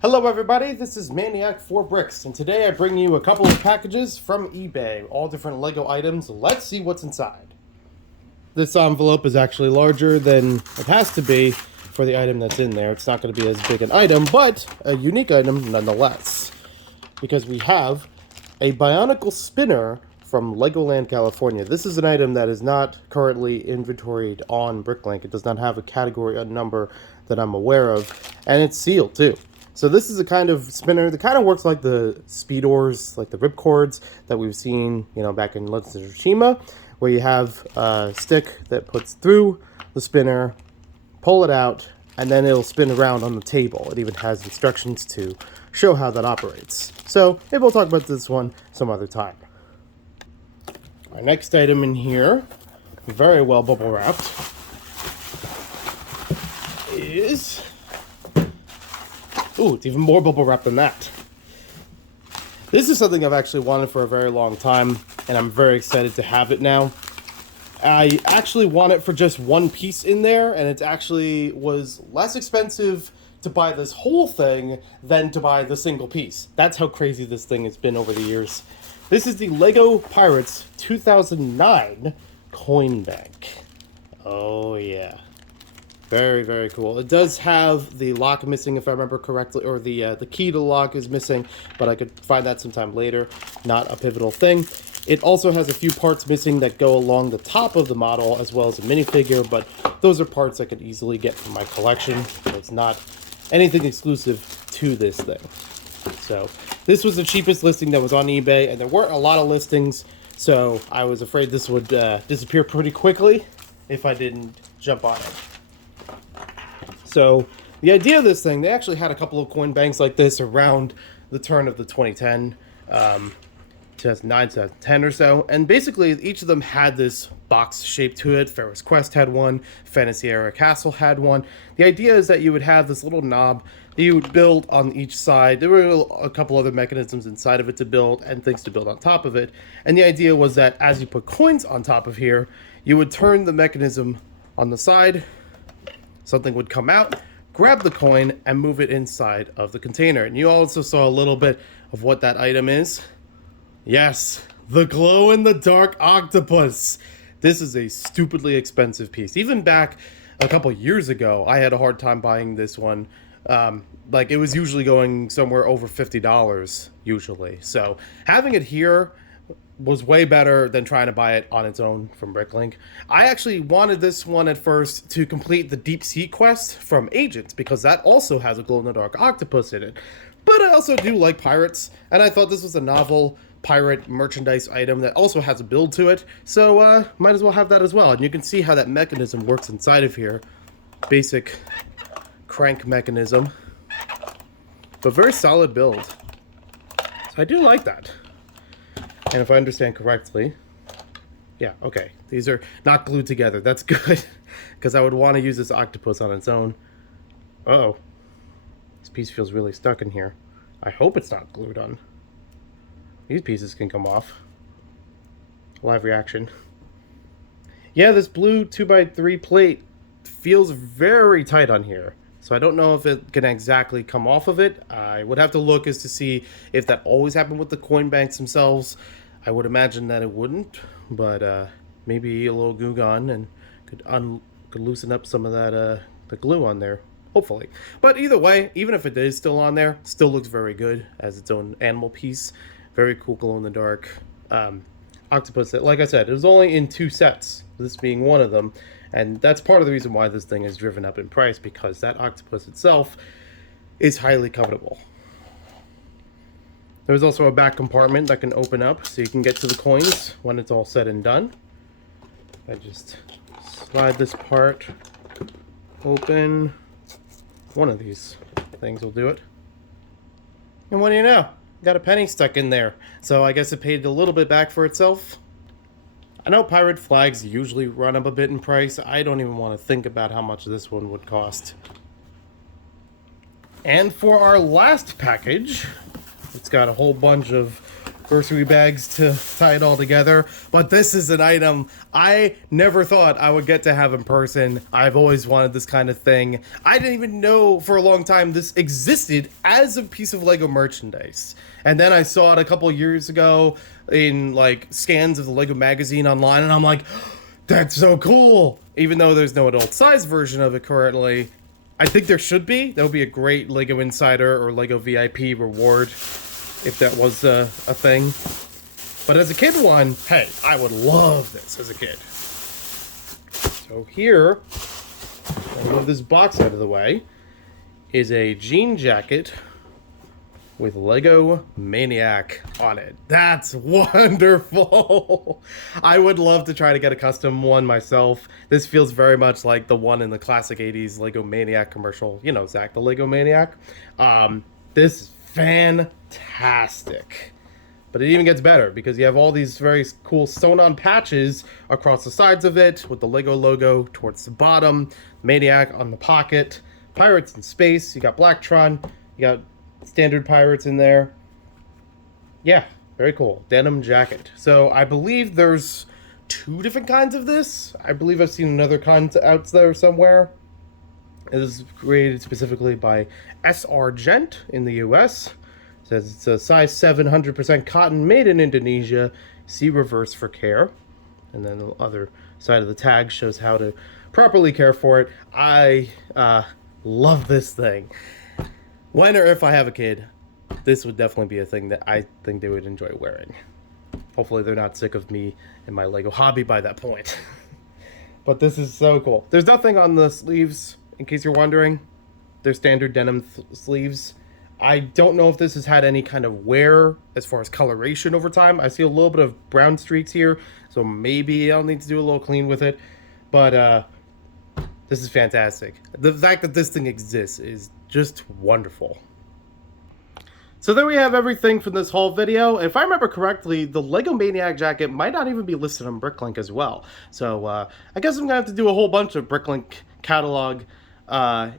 Hello everybody, this is Maniac for Bricks, and today I bring you a couple of packages from eBay, all different LEGO items. Let's see what's inside. This envelope is actually larger than it has to be for the item that's in there. It's not going to be as big an item, but a unique item nonetheless. Because we have a BIONICLE spinner from LEGOLand California. This is an item that is not currently inventoried on BrickLink. It does not have a category, a number that I'm aware of, and it's sealed too. So this is a kind of spinner that kind of works like the speedors, like the ripcords that we've seen, back in Legends of Tsushima, where you have a stick that puts through the spinner, pull it out, and then it'll spin around on the table. It even has instructions to show how that operates. So maybe we'll talk about this one some other time. Our next item in here, very well bubble wrapped, is... Ooh, it's even more bubble wrap than that. This is something I've actually wanted for a very long time, and I'm very excited to have it now. I actually want it for just one piece in there, and it actually was less expensive to buy this whole thing than to buy the single piece. That's how crazy this thing has been over the years. This is the LEGO Pirates 2009 coin bank. Oh yeah. Very, very cool. It does have the lock missing, if I remember correctly, or the key to the lock is missing, but I could find that sometime later. Not a pivotal thing. It also has a few parts missing that go along the top of the model, as well as a minifigure, but those are parts I could easily get from my collection. It's not anything exclusive to this thing. So, this was the cheapest listing that was on eBay, and there weren't a lot of listings, so I was afraid this would disappear pretty quickly if I didn't jump on it. So the idea of this thing, they actually had a couple of coin banks like this around the turn of the 2010, 2009, 2010 or so. And basically each of them had this box shape to it. Pharaoh's Quest had one, Fantasy Era Castle had one. The idea is that you would have this little knob that you would build on each side. There were a couple other mechanisms inside of it to build and things to build on top of it. And the idea was that as you put coins on top of here, you would turn the mechanism on the side. Something would come out, grab the coin, and move it inside of the container. And you also saw a little bit of what that item is. Yes, the glow-in-the-dark octopus. This is a stupidly expensive piece. Even back a couple years ago, I had a hard time buying this one. It was usually going somewhere over $50 usually. So having it here was way better than trying to buy it on its own from BrickLink. I actually wanted this one at first to complete the deep sea quest from Agents, because that also has a glow-in-the-dark octopus in it. But I also do like pirates, and I thought this was a novel pirate merchandise item that also has a build to it, so might as well have that as well. And you can see how that mechanism works inside of here. Basic crank mechanism, but very solid build. So I do like that. And if I understand correctly, yeah, okay, these are not glued together. That's good, because I would want to use this octopus on its own. Uh-oh. This piece feels really stuck in here. I hope it's not glued on. These pieces can come off. Live reaction. Yeah, this blue 2x3 plate feels very tight on here. So I don't know if it can exactly come off of it. I would have to look as to see if that always happened with the coin banks themselves. I would imagine that it wouldn't, but maybe a little glue gun and could loosen up some of that the glue on there, hopefully. But either way, even if it is still on there, still looks very good as its own animal piece. Very cool glow-in-the-dark octopus that, like I said, it was only in 2 sets, this being one of them. And that's part of the reason why this thing is driven up in price, because that octopus itself is highly covetable. There's also a back compartment that can open up so you can get to the coins when it's all said and done. I just slide this part open. One of these things will do it. And what do you know? Got a penny stuck in there. So I guess it paid a little bit back for itself. I know pirate flags usually run up a bit in price. I don't even want to think about how much this one would cost. And for our last package, it's got a whole bunch of grocery bags to tie it all together. But this is an item I never thought I would get to have in person. I've always wanted this kind of thing. I didn't even know for a long time this existed as a piece of Lego merchandise. And then I saw it a couple years ago in like scans of the Lego magazine online, and I'm like, that's so cool. Even though there's no adult size version of it currently, I think there should be. That would be a great Lego Insider or Lego VIP reward if that was a thing. But as a kid one, hey, I would love this as a kid. So here, I'll move this box out of the way, is a jean jacket with Lego Maniac on it. That's wonderful. I would love to try to get a custom one myself. This feels very much like the one in the classic 80s Lego Maniac commercial. You know, Zach the Lego Maniac. This is fantastic. But it even gets better because you have all these very cool sewn-on patches across the sides of it with the Lego logo towards the bottom, Maniac on the pocket, Pirates in space, you got Blacktron, you got standard pirates in there. Yeah, very cool. Denim jacket. So I believe there's 2 different kinds of this. I believe I've seen another kind out there somewhere. It is created specifically by SR Gent in the US. It says it's a size 7, 100% cotton, made in Indonesia. See reverse for care. And then the other side of the tag shows how to properly care for it. I love this thing. When or if I have a kid, this would definitely be a thing that I think they would enjoy wearing. Hopefully they're not sick of me and my Lego hobby by that point. But this is so cool. There's nothing on the sleeves, in case you're wondering. They're standard denim sleeves. I don't know if this has had any kind of wear as far as coloration over time. I see a little bit of brown streaks here, so maybe I'll need to do a little clean with it. But this is fantastic. The fact that this thing exists is just wonderful. So there we have everything from this whole video. If I remember correctly, the Lego Maniac jacket might not even be listed on BrickLink as well. So I guess I'm gonna have to do a whole bunch of BrickLink catalog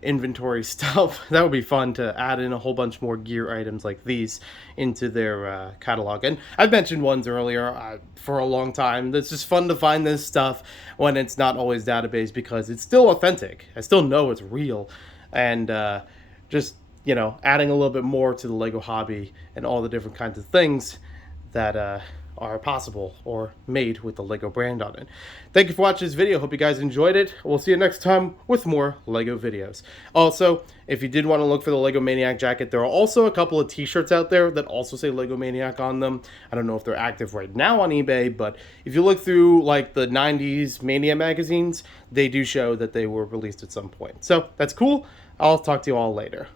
inventory stuff. That would be fun to add in a whole bunch more gear items like these into their catalog. And I've mentioned ones earlier for a long time. It's just fun to find this stuff when it's not always database because it's still authentic. I still know it's real. And just, you know, adding a little bit more to the Lego hobby and all the different kinds of things that are possible or made with the Lego brand on it. Thank you for watching this video. Hope you guys enjoyed it. We'll see you next time with more Lego videos. Also, if you did want to look for the Lego Maniac jacket, there are also a couple of t-shirts out there that also say Lego Maniac on them. I don't know if they're active right now on eBay, but if you look through like the 90s Mania magazines, they do show that they were released at some point. So that's cool. I'll talk to you all later.